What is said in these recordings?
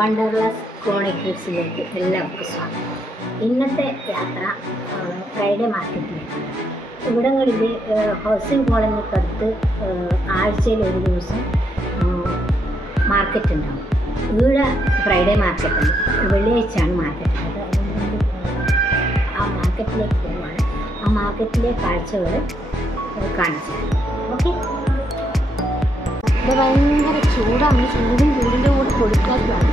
വണ്ടർലാസ് ക്രോണിക്കിൾസിലേക്ക് എല്ലാവർക്കും സ്വാഗതം. ഇന്നത്തെ യാത്ര ഫ്രൈഡേ മാർക്കറ്റിലേക്കാണ്. ഇവിടങ്ങളിൽ ഹൗസിംഗ് കോളനിക്കടുത്ത് ആഴ്ചയിൽ ഒരു ദിവസം മാർക്കറ്റ് ഉണ്ടാവും. ഇവിടെ ഫ്രൈഡേ മാർക്കറ്റാണ്, വെള്ളിയാഴ്ചയാണ് മാർക്കറ്റ്. അതുകൊണ്ട് ആ മാർക്കറ്റിലേക്ക് പോവുകയാണ്. ആ മാർക്കറ്റിലെ കാഴ്ചകൾ കാണിച്ചു. ഓക്കെ, ഇത് ഭയങ്കര ചൂടാണ്. ചൂടിൻ്റെ കൂടെ കൊടുക്കാത്തതാണ്.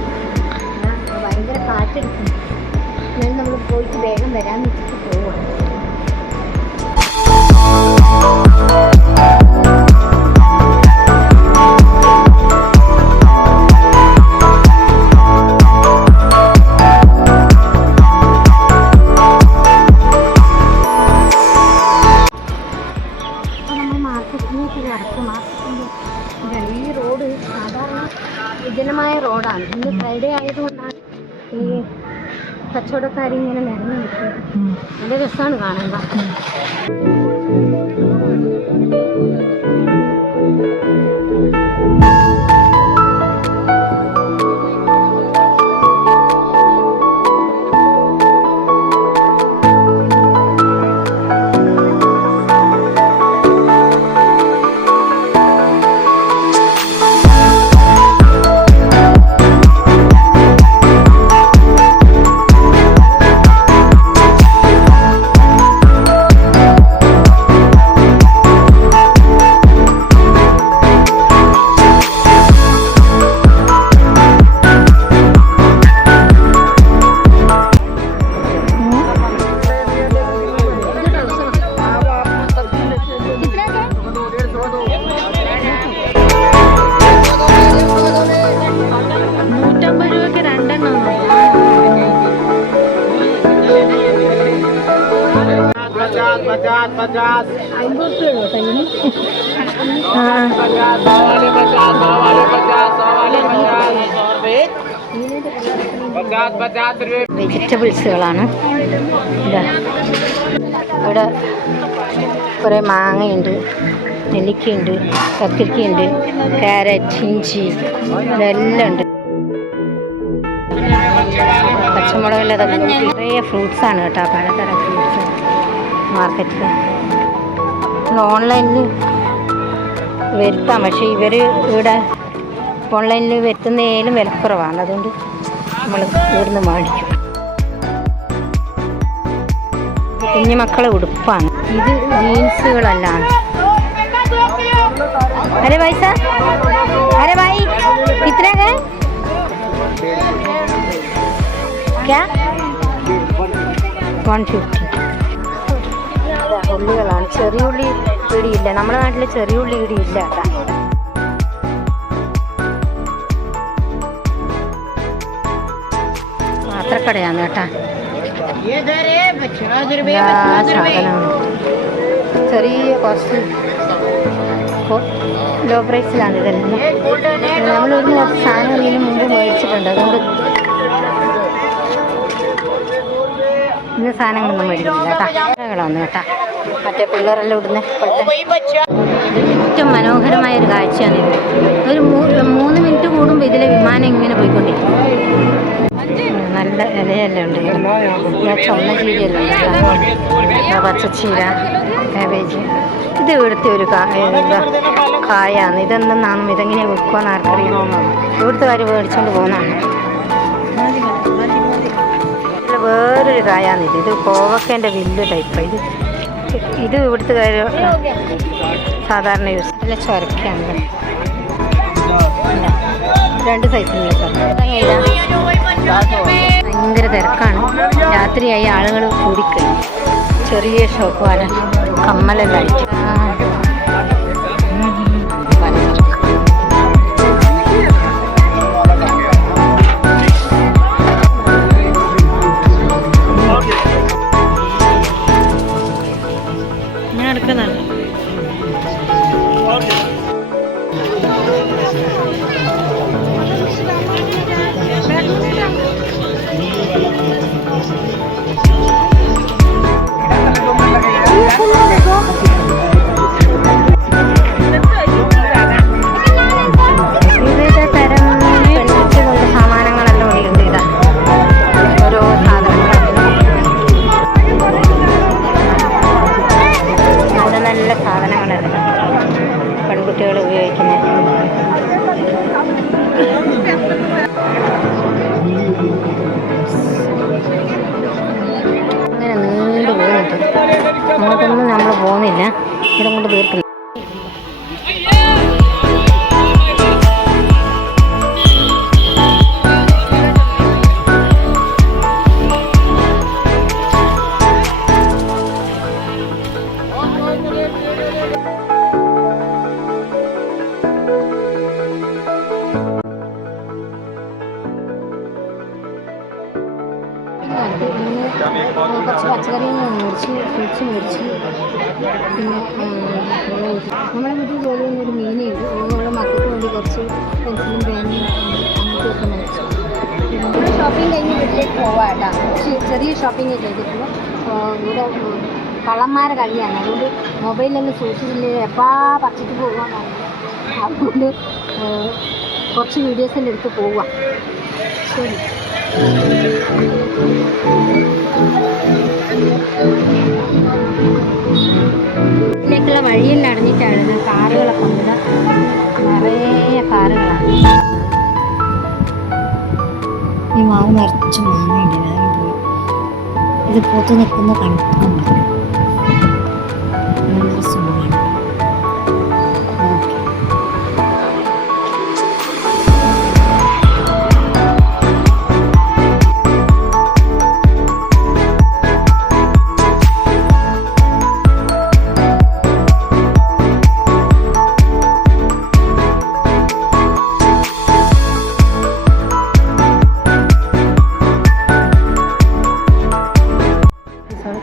ഭയങ്കര കാറ്റെടുക്കുന്നു. എന്നാലും നമ്മൾ പോയിട്ട് വേഗം വരാമെന്ന് വെച്ചിട്ട് പോവുകയാണ്. ഈ റോഡ് സാധാരണ വിജനമായ റോഡാണ്. ഇന്ന് ഫ്രൈഡേ ആയതുകൊണ്ടാണ് ഈ കച്ചവടക്കാരിങ്ങനെ നിരന്ന് നിൽക്കുന്നത്. നല്ല രസമാണ് കാണാൻ. വെജിറ്റബിൾസുകളാണ്. ഇവിടെ കുറേ മാങ്ങയുണ്ട്, നെല്ലിക്കയുണ്ട്, കക്കിരിക്കയുണ്ട്, ക്യാരറ്റ്, ഇഞ്ചി, ഇതെല്ലാം ഉണ്ട്. പച്ചമുളകിലതൊക്കെ കുറേ ഫ്രൂട്ട്സാണ് കേട്ടോ, പലതരം ഫ്രൂട്ട്സ് മാർക്കറ്റിൽ. ഓൺലൈനിൽ വരുത്താം, പക്ഷേ ഇവർ ഇവിടെ ഓൺലൈനിൽ വരുത്തുന്നതിലും വിലക്കുറവാണ്. അതുകൊണ്ട് നമ്മൾ ഇവിടുന്ന് മേടിക്കും. കുഞ്ഞുമക്കളെ ഉടുപ്പാണ് ഇത്. ജീൻസുകളെല്ലാം. അരെ പൈസ അരെ ഭായി ഇത്ര ക്യാ 150. ഉള്ളികളാണ്. ചെറിയ ഉള്ളി ഇടിയില്ല, നമ്മുടെ നാട്ടിൽ ചെറിയ ഉള്ളി ഇടിയില്ല. പാത്രക്കടയാണ് കേട്ടാ. സാധനമാണ് ചെറിയ കോസ്റ്റ്, ലോ പ്രൈസിലാണ് ഇതെല്ലാം. നമ്മളിവിടുന്ന് കുറച്ച് സാധനം ഇതിന് മുമ്പ് മേടിച്ചിട്ടുണ്ട്. അതുകൊണ്ട് ഇന്ന് സാധനങ്ങളൊന്നും മേടിക്കില്ല കേട്ടാ. വന്നു കേട്ടാ. മറ്റേ പിള്ളേരെല്ലാം ഇവിടുന്ന് ഏറ്റവും മനോഹരമായൊരു കാഴ്ചയാണിത്. ഒരു 3 മിനിറ്റ് കൂടുമ്പോൾ ഇതിലെ വിമാനം ഇങ്ങനെ പോയിക്കൊണ്ടിരിക്കും. നല്ല ഇലയെല്ലാം ഉണ്ട്. ചുവന്ന ചീരയെല്ലാം ഉണ്ട്, പച്ചച്ചീര, കാബേജ്. ഇത് ഇവിടുത്തെ ഒരു കായാണ്. ഇതെന്തെന്നാണ്, ഇതെങ്ങനെ വിൽക്കുമെന്ന് ആർക്കറിയാമോ? ഇവിടുത്തെ കാര്യം മേടിച്ചുകൊണ്ട് പോകുന്നതാണ്. വേറൊരു കായാണിത്. ഇത് കോവക്കേൻ്റെ വില്ല് ടൈപ്പ്. ഇത് ഇവിടുത്തെ കാര്യം സാധാരണ യൂസ്. നല്ല ചൊരക്കാണ്. 2 സൈസിലുള്ള ചൊരക്ക. ഭയങ്കര തിരക്കാണ്. രാത്രിയായി ആളുകൾ കൂടിക്കഴിഞ്ഞു. ചെറിയ ഷോപ്പാണ്, കമ്മലെല്ലാം ആയിട്ട്. ഞാൻ എടുക്കുന്നതാണ്. വിവിധ തരം പെൺകുട്ടികളുടെ സാമാനങ്ങളെല്ലാം ഇവിടെ കൊണ്ട് തീർക്കില്ല. കുറച്ച് പച്ചക്കറി മേടിച്ച്, ഫ്രൂട്ട്സ് മേടിച്ച്, പിന്നെ നമ്മളെ വീട്ടിൽ ജോലി ചെയ്യുന്നൊരു മീനുണ്ട്. നമ്മുടെ മക്കൾക്ക് വേണ്ടി കുറച്ച് പെൻസിലും പേനയും അങ്ങനത്തെയൊക്കെ മേടിച്ചു. ഷോപ്പിംഗ് കഴിഞ്ഞ് വീട്ടിലേക്ക് പോവാം കേട്ടോ. ചെറിയ ഷോപ്പിംഗ് ചെയ്തിട്ടുള്ളൂ. ഇവിടെ കള്ളന്മാരെ കളിയാണ്. അതുകൊണ്ട് മൊബൈലിലൊന്നും സൂക്ഷിച്ചില്ലേ എപ്പാ പറിച്ചിട്ട് പോകാൻ പറഞ്ഞു. അതുകൊണ്ട് കുറച്ച് വീഡിയോസെല്ലാം എടുത്ത് പോവാം. ശരി. ഇതിലേക്കുള്ള വഴിയെല്ലാം അടഞ്ഞിട്ടാണ്. കാറുകളൊക്കെ ഉണ്ട്, നിറയെ കാറുകളാണ്. ഈ മാവ് നിറച്ച് മാങ്ങയുണ്ട്. ഞാൻ പോയി ഇത് പൂത്ത് നിൽക്കുന്ന കണക്കുണ്ട്. നല്ല സുഖമാണ്.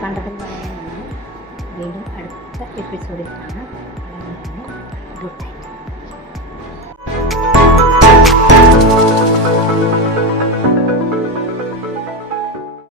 കണ്ടതിൽ വളരെ നന്ദി. വീണ്ടും അടുത്ത എപ്പിസോഡിൽ കാണാം. Good night.